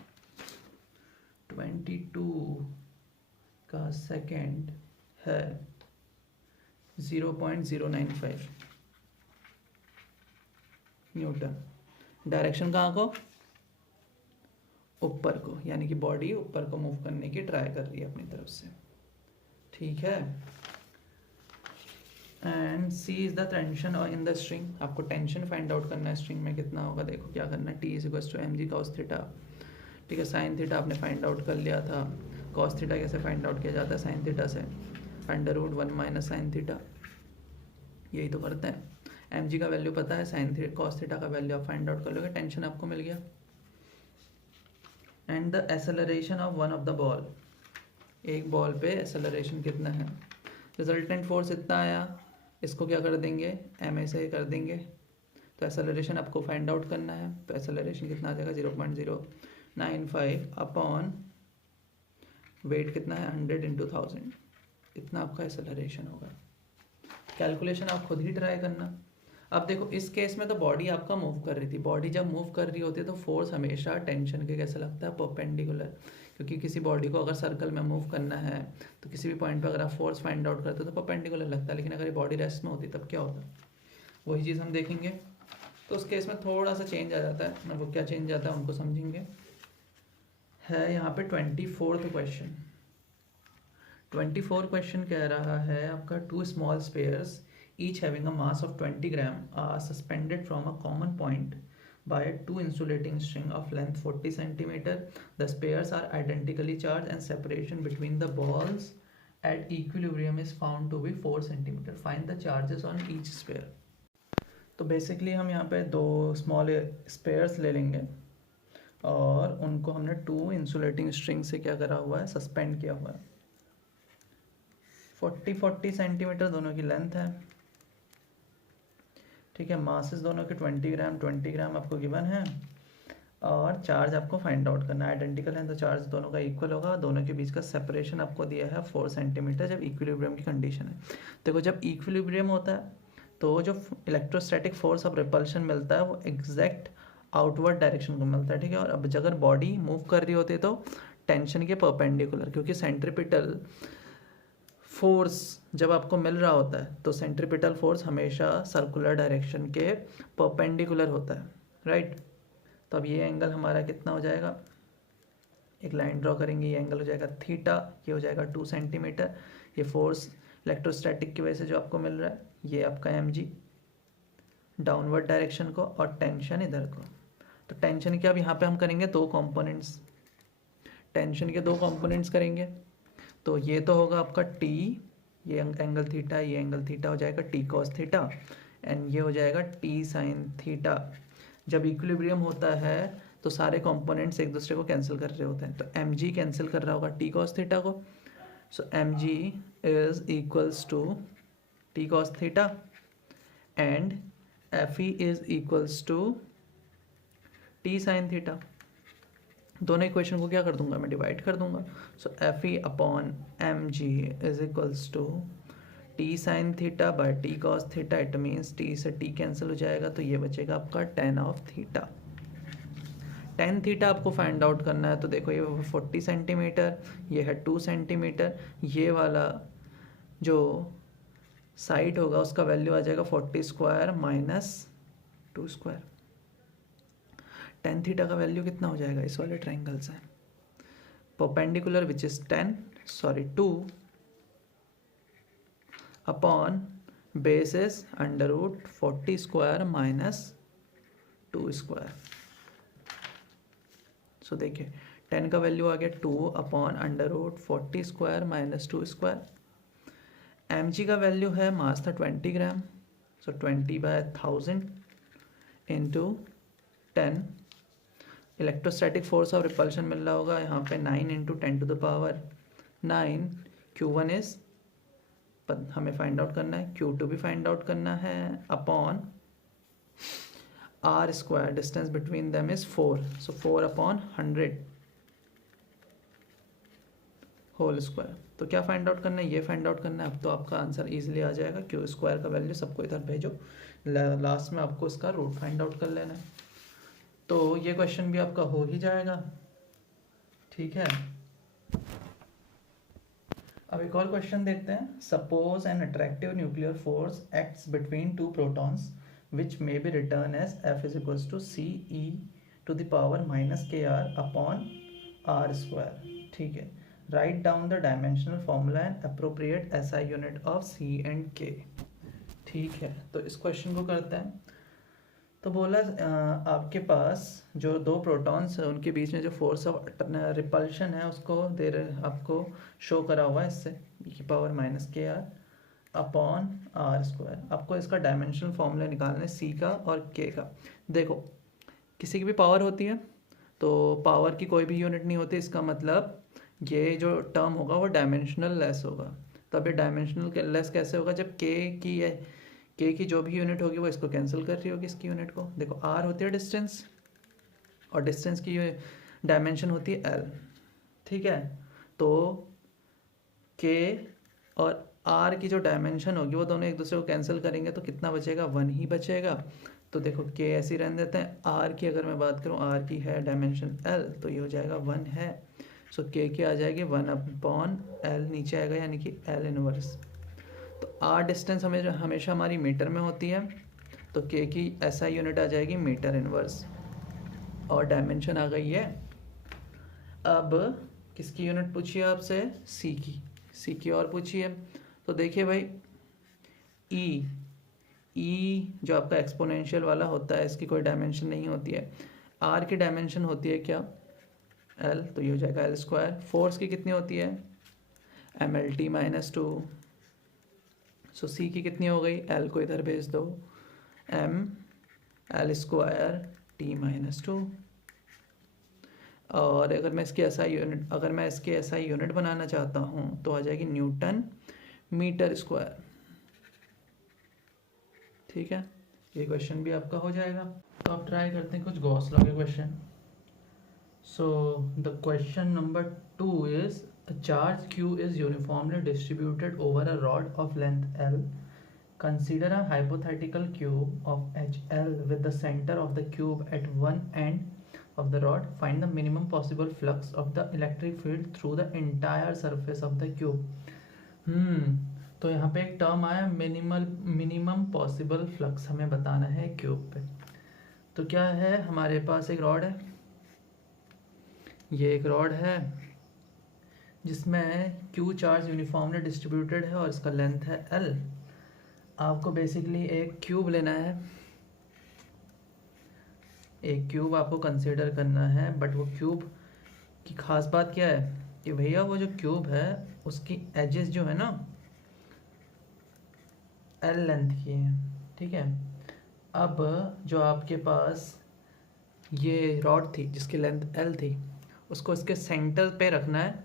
22 का सेकेंड है 0.095 न्यूटन। डायरेक्शन कहाँ को, ऊपर को, यानी कि बॉडी ऊपर को मूव करने की ट्राई कर रही है अपनी तरफ से, ठीक है। And C is the tension और इन द स्ट्रिंग, आपको टेंशन फाइंड आउट करना है स्ट्रिंग में कितना होगा। देखो क्या करना है, T is equals to M G cos theta, ठीक है। साइन थीटा आपने फाइंड आउट कर लिया था, कॉस थीटा कैसे फाइंड आउट किया जाता है साइन थीटा से, under root 1 minus sine theta, यही तो करते हैं। एम जी का वैल्यू पता है, साइन थीटा कॉस थीटा का वैल्यू आप फाइंड आउट कर लोगे, टेंशन आपको मिल गया। And the acceleration of one of the ball, एक बॉल पे एसेलरेशन कितना है, रिजल्टेंट फोर्स इतना आया, इसको क्या कर देंगे एम ए से कर देंगे, तो एसेलरेशन आपको फाइंड आउट करना है। तो एसेलरेशन कितना आ जाएगा 0.095 अपॉन वेट कितना है 100 इंटू 1000, इतना आपका एसेलरेशन होगा। कैलकुलेशन आप खुद ही ट्राई करना। अब देखो इस केस में तो बॉडी आपका मूव कर रही थी, बॉडी जब मूव कर रही होती है तो फोर्स हमेशा टेंशन के कैसे लगता है, परपेंडिकुलर, क्योंकि किसी बॉडी को अगर सर्कल में मूव करना है तो किसी भी पॉइंट पे अगर आप फोर्स फाइंड आउट करते हो तो परपेंडिकुलर लगता है, लेकिन अगर ये बॉडी रेस्ट में होती तब क्या होता, वही चीज़ हम देखेंगे। तो उस केस में थोड़ा सा चेंज आ जाता है, मैं वो क्या चेंज आता है उनको समझेंगे। है यहाँ पे 24th क्वेश्चन, 24 क्वेश्चन कह रहा है आपका, two small spheres each having a mass of 20 gram are suspended from a common point by two insulating string of length 40 centimeter. The spares are identically charged and separation between the balls at equilibrium is found to be 4 centimeter. Find the charges on each spare. तो basically हम यहाँ पे दो small spheres ले लेंगे और उनको हमने टू इंसुलेटिंग स्ट्रिंग से क्या करा हुआ है, सस्पेंड किया हुआ है। 40 सेंटीमीटर दोनों की लेंथ है, ठीक है। मासेस दोनों के 20 ग्राम आपको गिवन है और चार्ज आपको फाइंड आउट करना है। आइडेंटिकल है तो चार्ज दोनों का इक्वल होगा, दोनों के बीच का सेपरेशन आपको दिया है 4 सेंटीमीटर जब इक्विलिब्रियम की कंडीशन है। देखो जब इक्विलिब्रियम होता है तो जो इलेक्ट्रोस्टैटिक फोर्स ऑफ रिपल्शन मिलता है वो एग्जैक्ट आउटवर्ड डायरेक्शन को मिलता है, ठीक है। और अब अगर बॉडी मूव कर रही होती है तो टेंशन के परपेंडिकुलर, क्योंकि सेंट्रीपिटल फोर्स जब आपको मिल रहा होता है तो सेंट्रीपिटल फोर्स हमेशा सर्कुलर डायरेक्शन के परपेंडिकुलर होता है, राइट। तो अब ये एंगल हमारा कितना हो जाएगा, एक लाइन ड्रॉ करेंगे, ये एंगल हो जाएगा थीटा, ये हो जाएगा 2 सेंटीमीटर। ये फोर्स इलेक्ट्रोस्टैटिक की वजह से जो आपको मिल रहा है ये आपका एम जी डाउनवर्ड डायरेक्शन को और टेंशन इधर को। तो टेंशन के अब यहाँ पे हम करेंगे दो कंपोनेंट्स, टेंशन के दो कंपोनेंट्स करेंगे। तो ये तो होगा आपका टी, ये एंगल थीटा, ये एंगल थीटा हो जाएगा टी कॉस थीटा, एंड ये हो जाएगा टी साइन थीटा। जब इक्विलिब्रियम होता है तो सारे कंपोनेंट्स एक दूसरे को कैंसिल कर रहे होते हैं, तो एम जी कैंसिल कर रहा होगा टी कॉस थीटा को। So M G is equals to T cos theta and F E is equals to T sine theta. दोनों इक्वेशन को क्या कर दूंगा मैं, डिवाइड कर दूंगा। So F E upon M G is equals to T sine theta by T cos theta. It means T से T cancel हो जाएगा तो ये बचेगा आपका tan of theta. Tan theta आपको फाइंड आउट करना है, तो देखो ये 40 सेंटीमीटर, ये है 2 सेंटीमीटर, ये वाला जो साइड होगा उसका वैल्यू आ जाएगा 40 square minus 2 square. Tan theta का वैल्यू कितना हो जाएगा इस वाले ट्राइंगल से, perpendicular which is 2 upon base is under root 40 square minus 2 square. So देखिए 10 का वैल्यू आ गया 2 upon under root 40 square minus 2 square. M G का वैल्यू है, मास था 20 gram, so 20/1000 into 10। Electrostatic force of repulsion मिल रहा होगा यहाँ पे 9 इंटू 10⁹ Q1 इज हमें फाइंड आउट करना है, Q2 भी फाइंड आउट करना है, upon R square, distance between them is 4, so 4 upon 100 whole square. तो क्या फाइंड आउट करना है, ये फाइंड आउट करना है। अब तो आपका आंसर इजीली आ जाएगा, क्यू स्क्वायर का वैल्यू सबको इधर भेजो, लास्ट में आपको इसका रूट फाइंड आउट कर लेना है। तो ये क्वेश्चन भी आपका हो ही जाएगा, ठीक है। अब एक और क्वेश्चन देखते हैं। Suppose an attractive nuclear force acts between two protons which may be written as F is equals to CE to the power minus KR upon R square, ठीक है। Write down the dimensional formula and appropriate SI unit of C and K। ठीक है, तो इस question को करते हैं। तो बोला आपके पास जो दो प्रोटॉन्स है उनके बीच में जो फोर्स ऑफ रिपल्शन है उसको दे रहे आपको शो करा हुआ है इससे e⁻⁻k r upon R square. आपको इसका डायमेंशनल फॉर्मूला निकालना है सी का और के का। देखो किसी की भी पावर होती है तो पावर की कोई भी यूनिट नहीं होती, इसका मतलब ये जो टर्म होगा वो डायमेंशनल लेस होगा। तो अब ये डायमेंशनल लेस कैसे होगा, जब के की जो भी यूनिट होगी वो इसको कैंसिल कर रही होगी इसकी यूनिट को। देखो आर होती है डिस्टेंस और डिस्टेंस की डायमेंशन होती है एल, ठीक है। तो के और आर की जो डायमेंशन होगी वो दोनों एक दूसरे को कैंसिल करेंगे तो कितना बचेगा, 1 ही बचेगा। तो देखो के ऐसे ही रहने देते हैं। आर की अगर मैं बात करूँ, आर की है डायमेंशन एल, तो ये हो जाएगा 1 है। सो के की आ जाएगी 1/L, नीचे आएगा यानी कि एल इनवर्स। तो आर डिस्टेंस हमेशा हमारी मीटर में होती है, तो के की ऐसा यूनिट आ जाएगी मीटर इनवर्स और डायमेंशन आ गई है। अब किसकी यूनिट पूछी है आपसे, सी की और पूछी है। तो देखिए भाई ई जो आपका एक्सपोनेंशियल वाला होता है इसकी कोई डायमेंशन नहीं होती है। आर की डायमेंशन होती है क्या, एल, तो ये हो जाएगा एल स्क्वायर। फोर्स की कितनी होती है, mLT-2। सो सी की कितनी हो गई, एल को इधर भेज दो, mL स्क्वायर T-2। और अगर मैं इसकी SI यूनिट बनाना चाहता हूँ तो आ जाएगी न्यूटन मीटर स्क्वायर। ठीक है, ये क्वेश्चन भी आपका हो जाएगा। तो आप ट्राई करते हैं कुछ गॉस लॉ के question. So the question number 2 is a charge q is uniformly distributed over a rod of length L. Consider a hypothetical cube of HL with the center of the cube at one end of the rod. Find the minimum possible flux of the electric field through the entire surface of the cube. तो यहाँ पे एक term आया minimum possible flux हमें बताना है cube पे। तो क्या है, हमारे पास एक रॉड है, ये एक रॉड है जिसमें क्यू चार्ज यूनिफॉर्मली डिस्ट्रीब्यूटेड है और इसका लेंथ है एल। आपको बेसिकली एक क्यूब लेना है, एक क्यूब आपको कंसीडर करना है। बट वो क्यूब की खास बात क्या है कि भैया वो जो क्यूब है उसकी एजेस जो है ना एल लेंथ की है, ठीक है। अब जो आपके पास ये रॉड थी जिसकी लेंथ एल थी उसको इसके सेंटर पे रखना है,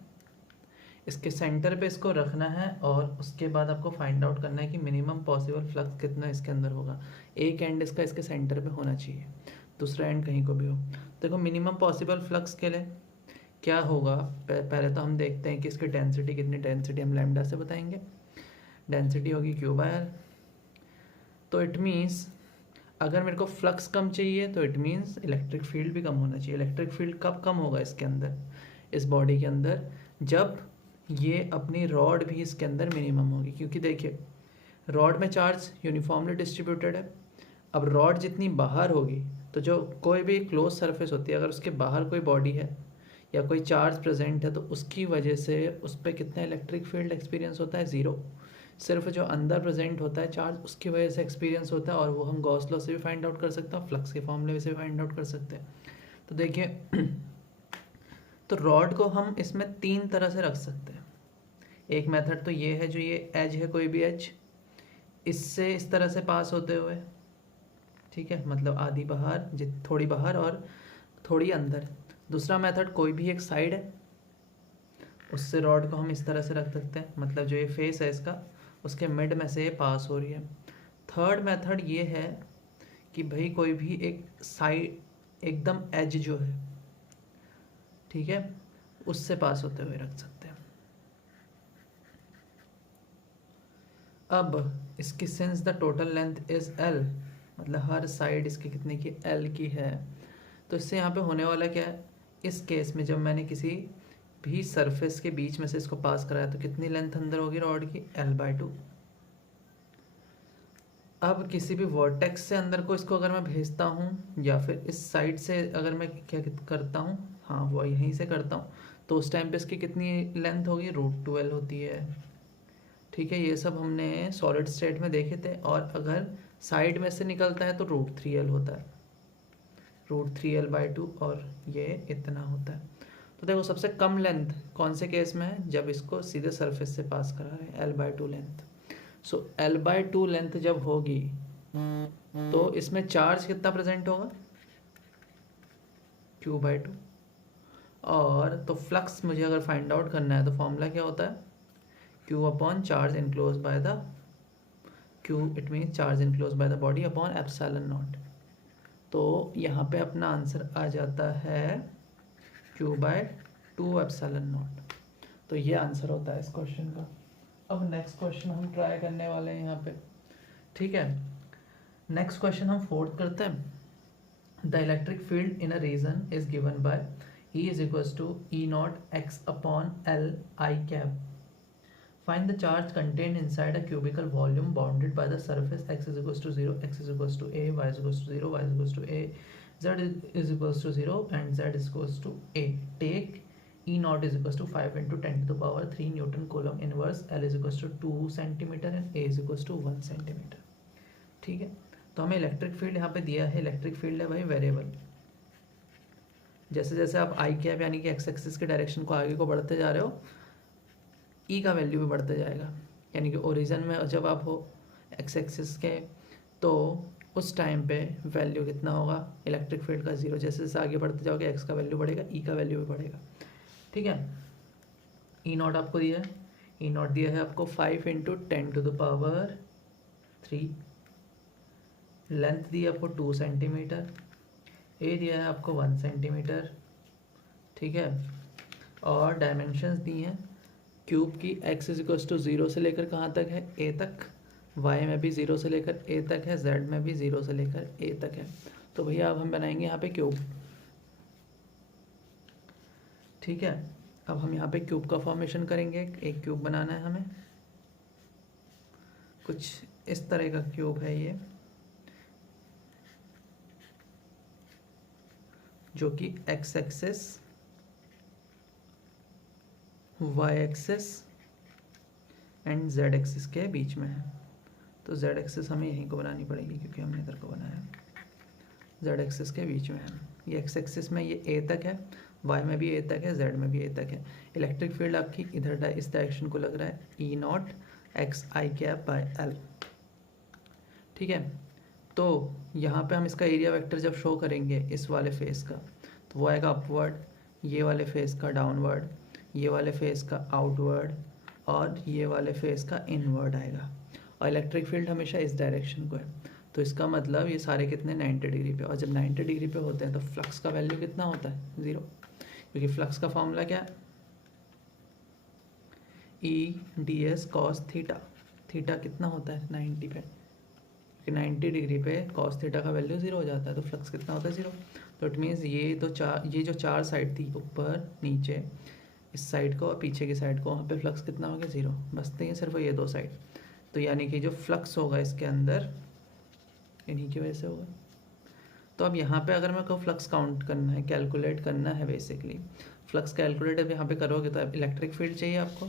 इसके सेंटर पे इसको रखना है और उसके बाद आपको फाइंड आउट करना है कि मिनिमम पॉसिबल फ्लक्स कितना इसके अंदर होगा। एक एंड इसका इसके सेंटर पे होना चाहिए, दूसरा एंड कहीं को भी हो। देखो मिनिमम पॉसिबल फ्लक्स के लिए क्या होगा, पहले तो हम देखते हैं कि इसकी डेंसिटी कितनी, डेंसिटी हम लैम्डा से बताएंगे। डेंसिटी होगी Q/L। तो इट मीन्स अगर मेरे को फ्लक्स कम चाहिए तो इट मीन्स इलेक्ट्रिक फील्ड भी कम होना चाहिए। इलेक्ट्रिक फील्ड कब कम होगा इसके अंदर, इस बॉडी के अंदर, जब ये अपनी रॉड भी इसके अंदर मिनिमम होगी। क्योंकि देखिए रॉड में चार्ज यूनिफॉर्मली डिस्ट्रीब्यूटेड है। अब रॉड जितनी बाहर होगी तो जो कोई भी क्लोज सरफेस होती है अगर उसके बाहर कोई बॉडी है या कोई चार्ज प्रेजेंट है तो उसकी वजह से उस पर कितना इलेक्ट्रिक फील्ड एक्सपीरियंस होता है, ज़ीरो। सिर्फ जो अंदर प्रेजेंट होता है चार्ज उसकी वजह से एक्सपीरियंस होता है और वो हम गॉस लॉ से भी फाइंड आउट कर सकते हैं, फ्लक्स के फॉर्मूले से भी फाइंड आउट कर सकते हैं। तो देखिए तो रॉड को हम इसमें 3 तरह से रख सकते हैं। एक मेथड तो ये है, जो ये एज है कोई भी एज इससे इस तरह से पास होते हुए, ठीक है, मतलब आधी बाहर, थोड़ी बाहर और थोड़ी अंदर। दूसरा मेथड कोई भी एक साइड है उससे रॉड को हम इस तरह से रख सकते हैं, मतलब जो ये फेस है इसका उसके मिड में से ये पास हो रही है। थर्ड मेथड ये है कि भाई कोई भी एक साइड एकदम एज जो है, ठीक है, उससे पास होते हुए रख सकते हैं। अब इसकी since the total length is L, मतलब हर साइड इसकी कितने की, एल की है, तो इससे यहाँ पे होने वाला क्या है, इस केस में जब मैंने किसी भी सरफेस के बीच में से इसको पास कराया तो कितनी लेंथ अंदर होगी रॉड की, L/2। अब किसी भी वर्टेक्स से अंदर को इसको अगर मैं भेजता हूँ या फिर इस साइड से अगर मैं क्या करता हूँ, हाँ वो यहीं से करता हूँ, तो उस टाइम पे इसकी कितनी लेंथ होगी, √2L होती है, ठीक है, ये सब हमने सॉलिड स्टेट में देखे थे। और अगर साइड में से निकलता है तो √3L होता है, √3L/2, और ये इतना होता है। तो देखो सबसे कम लेंथ कौन से केस में है, जब इसको सीधे सरफेस से पास करा रहे हैं, L/2 लेंथ। सो L/2 लेंथ जब होगी तो इसमें चार्ज कितना प्रेजेंट होगा, Q/2। और तो फ्लक्स मुझे अगर फाइंड आउट करना है तो फॉर्मूला क्या होता है, Q/चार्ज enclose by the Q, it means charge enclose by the body upon ε0। तो यहाँ पे अपना आंसर आ जाता है Q/2 ε0। तो ये आंसर होता है इस क्वेश्चन का। अब नेक्स्ट क्वेश्चन हम ट्राई करने वाले हैं यहाँ पे, ठीक है। नेक्स्ट क्वेश्चन हम फोर्थ करते हैं। The electric field in a region is given by E is equals to E0 x upon L I cap. Find the charge contained inside a cubical volume bounded by the surface x is equals to 0, x is equals to a, y is equals to 0, y is equals to a, z is equals to 0 and z is equals to a. Take E0 is equals to 5 into 10 to the power 3 Newton coulomb inverse, L is equals to 2 centimeter and a is equals to 1 centimeter। ठीक है, तो हमें electric field यहाँ पे दिया है। Electric field है भाई वेरिएबल। जैसे जैसे आप आई कैप यानी कि एक्स एक्सिस के डायरेक्शन को आगे को बढ़ते जा रहे हो, ई का वैल्यू भी बढ़ते जाएगा। यानी कि ओरिजिन में जब आप हो एक्स एक्सिस के, तो उस टाइम पे वैल्यू कितना होगा इलेक्ट्रिक फील्ड का, 0। जैसे जैसे आगे बढ़ते जाओगे एक्स का वैल्यू बढ़ेगा, ई का वैल्यू भी बढ़ेगा। ठीक है, E0 आपको दिया है, E0 दिया है आपको 5 into 10 to the power 3। Length दी है आपको 2 सेंटीमीटर, ए दिया है आपको 1 सेंटीमीटर। ठीक है, और डायमेंशंस दी हैं क्यूब की। एक्स इज इक्वल्स टू 0 से लेकर कहाँ तक है, ए तक। वाई में भी 0 से लेकर ए तक है, जेड में भी 0 से लेकर ए तक है। तो भैया अब हम बनाएंगे यहाँ पे क्यूब। ठीक है, अब हम यहाँ पे क्यूब का फॉर्मेशन करेंगे। एक क्यूब बनाना है हमें, कुछ इस तरह का क्यूब है ये, जो कि X axis, Y axis and Z axis के बीच में है। तो जेड एक्सिस हमें यहीं को बनानी पड़ेगी क्योंकि हमने इधर को बनाया है। जेड एक्सिस के बीच में है ये, एक्स एक्सिस में ये ए तक है, वाई में भी ए तक है, जेड में भी ए तक है। इलेक्ट्रिक फील्ड आपकी इधर इस डायरेक्शन को लग रहा है E0 x I cap by L। ठीक है, तो यहाँ पे हम इसका एरिया वेक्टर जब शो करेंगे इस वाले फेस का, तो वो आएगा अपवर्ड, ये वाले फेस का डाउनवर्ड, ये वाले फेस का आउटवर्ड और ये वाले फेस का इनवर्ड आएगा। और इलेक्ट्रिक फील्ड हमेशा इस डायरेक्शन को है, तो इसका मतलब ये सारे कितने 90 डिग्री पे। और जब 90 डिग्री पे होते हैं तो फ्लक्स का वैल्यू कितना होता है, 0, क्योंकि फ्लक्स का फॉर्मूला क्या है, E/ds cos थीटा। थीटा कितना होता है 90 पे, 90 डिग्री पे cos थीटा का वैल्यू 0 हो जाता है, तो फ्लक्स कितना होता है 0। तो इट मीन्स ये जो चार साइड थी, ऊपर नीचे इस साइड को और पीछे की साइड को, वहाँ पे फ्लक्स कितना हो गया 0, बचते हैं सिर्फ ये 2 साइड। तो यानी कि जो फ्लक्स होगा इसके अंदर इन्हीं की वजह से होगा। तो अब यहाँ पे अगर मेरे को फ्लक्स काउंट करना है, कैलकुलेट करना है, बेसिकली फ्लक्स कैलकुलेट अब यहाँ पे करोगे तो इलेक्ट्रिक फील्ड चाहिए आपको,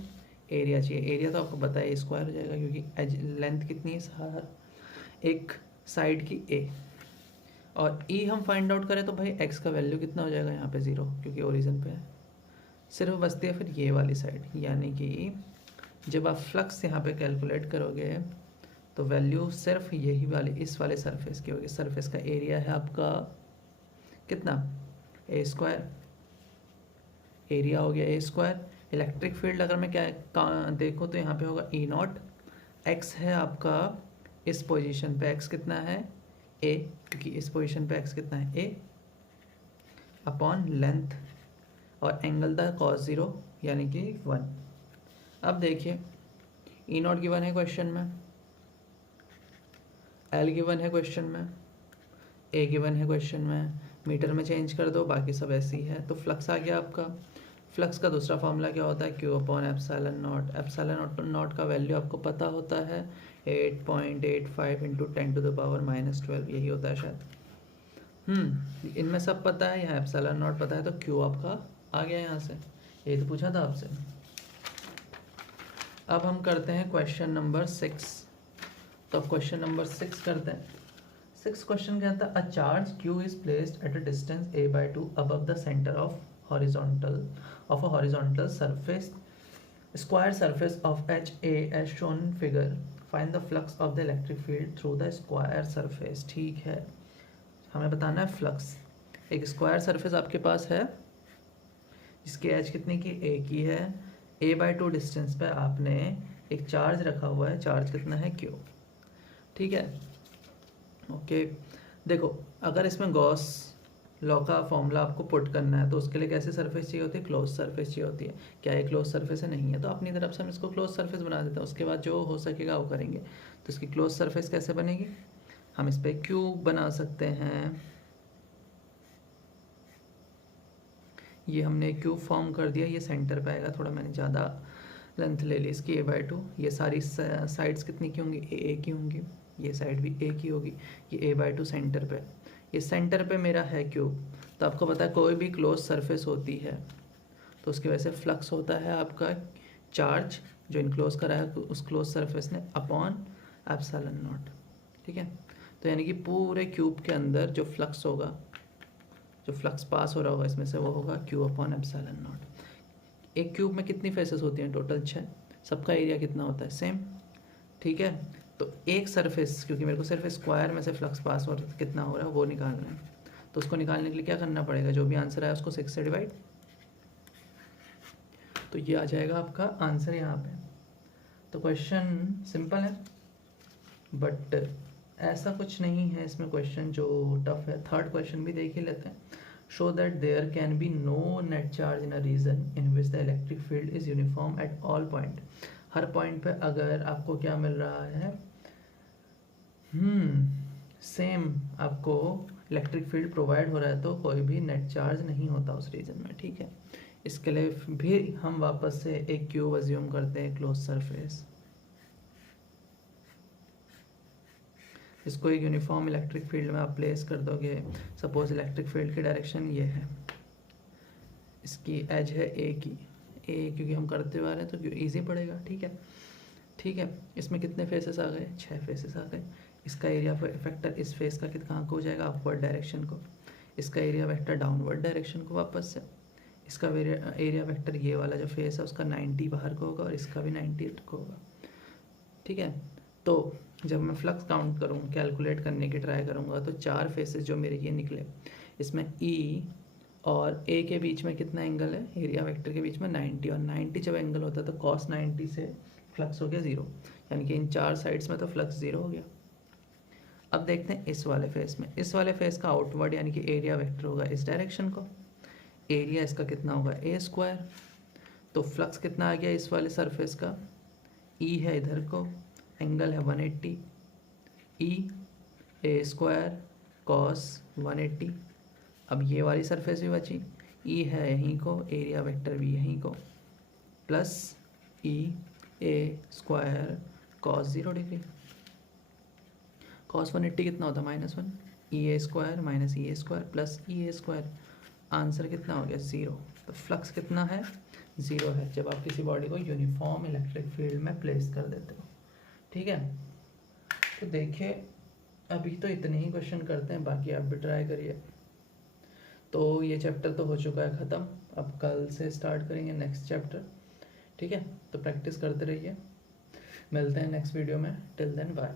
एरिया चाहिए। एरिया तो आपको पता है स्क्वायर हो जाएगा, क्योंकि लेंथ कितनी है एक साइड की ए। और ई हम फाइंड आउट करें तो भाई एक्स का वैल्यू कितना हो जाएगा यहाँ पे 0, क्योंकि ओरिजिन पे है। सिर्फ बचती है फिर ये वाली साइड, यानी कि जब आप फ्लक्स यहाँ पे कैलकुलेट करोगे तो वैल्यू सिर्फ यही वाली इस वाले सरफेस की होगी। सरफेस का एरिया है आपका कितना, ए स्क्वायर, एरिया हो गया ए स्क्वायर। इलेक्ट्रिक फील्ड अगर मैं क्या देखो तो यहाँ पे होगा E0, एक्स है आपका इस पोजीशन पे, एक्स कितना है ए, क्योंकि इस पोजीशन पे एक्स कितना है ए, अपॉन लेंथ, और एंगल था cos 0 यानी कि 1। अब देखिए E0 गिवन है क्वेश्चन में, L गिवन है क्वेश्चन में, A गिवन है क्वेश्चन में, मीटर में चेंज कर दो, बाकी सब ऐसे ही है। तो फ्लक्स आ गया आपका। फ्लक्स का दूसरा फॉर्मूला क्या होता है, Q/ε0। ε0 का वैल्यू आपको पता होता है 8.85 इंटू 10 to the power -12, यही होता है शायद। इनमें सब पता है, यहाँ ε0 पता है, तो Q आपका आ गया यहाँ से। यही तो पूछा था आपसे। अब हम करते हैं क्वेश्चन नंबर 6। तो क्वेश्चन नंबर 6 करते हैं। 6 क्वेश्चन कहता है a charge q is placed at a distance a/2 above the center of a horizontal surface square surface of HA as shown in figure. Find the flux of the electric field through the square surface। ठीक है, हमें बताना है flux. एक square surface आपके पास है जिसकी as कितने की, a की है। a/2 डिस्टेंस पे आपने एक चार्ज रखा हुआ है, चार्ज कितना है q। ठीक है, ओके। देखो, अगर इसमें गॉस लॉ का फॉर्मूला आपको पुट करना है तो उसके लिए कैसे सरफेस चाहिए होती है, क्लोज सरफेस चाहिए होती है। क्या ये क्लोज सरफेस है, नहीं है, तो अपनी तरफ से हम इसको क्लोज सरफेस बना देते हैं। उसके बाद जो हो सकेगा वो करेंगे। तो इसकी क्लोज सरफेस कैसे बनेगी, हम इस पर क्यूब बना सकते हैं। ये हमने क्यूब फॉर्म कर दिया, ये सेंटर पे आएगा। थोड़ा मैंने ज़्यादा लेंथ ले ली इसकी a/2। ये सारी साइड्स कितनी की होंगी, a की होंगी। ये साइड भी a की होगी। ये a/2 सेंटर पे, ये सेंटर पे मेरा है क्यूब। तो आपको पता है कोई भी क्लोज सरफेस होती है तो उसकी वजह से फ्लक्स होता है आपका चार्ज जो इनक्लोज करा है उस क्लोज सरफेस ने अपॉन एप्सिलॉन नॉट। ठीक है, तो यानी कि पूरे क्यूब के अंदर जो फ्लक्स होगा, जो फ्लक्स पास हो रहा होगा इसमें से, वो होगा क्यू अपॉन एप्सिलॉन नॉट। एक क्यूब में कितनी फेसेस होती हैं, टोटल 6। सबका एरिया कितना होता है, सेम। ठीक है, तो एक सरफेस, क्योंकि मेरे को सिर्फ स्क्वायर में से फ्लक्स पास हो रहा है कितना हो रहा है वो निकालना है। तो उसको निकालने के लिए क्या करना पड़ेगा, जो भी आंसर आया उसको 6 से डिवाइड। तो ये आ जाएगा आपका आंसर यहाँ पे। तो क्वेश्चन सिंपल है बट ऐसा कुछ नहीं है इसमें क्वेश्चन जो टफ है। थर्ड क्वेश्चन भी देख ही लेते हैं। Show that there can be no net charge in a region in which the electric field is uniform at all point. हर पॉइंट पे अगर आपको क्या मिल रहा है, सेम आपको इलेक्ट्रिक फील्ड प्रोवाइड हो रहा है तो कोई भी नेट चार्ज नहीं होता उस रीजन में। ठीक है, इसके लिए भी हम वापस से एक क्यूब अज्यूम करते हैं, क्लोज सरफेस। इसको एक यूनिफॉर्म इलेक्ट्रिक फील्ड में आप प्लेस कर दोगे। सपोज इलेक्ट्रिक फील्ड की डायरेक्शन ये है, इसकी एज है ए की, ए क्योंकि हम करते हुए आ रहे हैं तो क्यों ईजी पड़ेगा। ठीक है, ठीक है। इसमें कितने फेसेस आ गए, 6 फेसेस आ गए। इसका एरिया फैक्टर इस फेस का कहाँ को हो जाएगा, अपवर्ड डायरेक्शन को। इसका एरिया वेक्टर डाउनवर्ड डायरेक्शन को वापस से। इसका एरिया वेक्टर ये वाला जो फेस है उसका 90 बाहर को होगा और इसका भी 90 को होगा। ठीक है, तो जब मैं फ्लक्स काउंट करूँ, कैलकुलेट करने की ट्राई करूँगा तो 4 फेसेस जो मेरे ये निकले, इसमें ई और ए के बीच में कितना एंगल है, एरिया वेक्टर के बीच में 90, और 90 जब एंगल होता है तो कॉस 90 से फ्लक्स हो गया 0, यानी कि इन 4 साइड्स में तो फ्लक्स 0 हो गया। अब देखते हैं इस वाले फेस में। इस वाले फेस का आउटवर्ड यानी कि एरिया वेक्टर होगा इस डायरेक्शन को, एरिया इसका कितना होगा a²। तो फ्लक्स कितना आ गया इस वाले सरफेस का, ई है इधर को, एंगल है 180, ई a² cos 180। अब ये वाली सरफेस भी बची, ई है यहीं को, एरिया वेक्टर भी यहीं को, प्लस ई a² cos 0 डिग्री। cos 180 कितना होता है, -1, EA² minus EA² plus EA²। Answer कितना हो गया, 0। तो फ्लक्स कितना है, 0 है जब आप किसी बॉडी को यूनिफॉर्म इलेक्ट्रिक फील्ड में प्लेस कर देते हो। ठीक है, तो देखिए अभी तो इतने ही क्वेश्चन करते हैं, बाकी आप भी ट्राई करिए। तो ये चैप्टर तो हो चुका है ख़त्म, अब कल से स्टार्ट करेंगे नेक्स्ट चैप्टर। ठीक है, तो प्रैक्टिस करते रहिए। मिलते हैं नेक्स्ट वीडियो में, टिल देन बाय।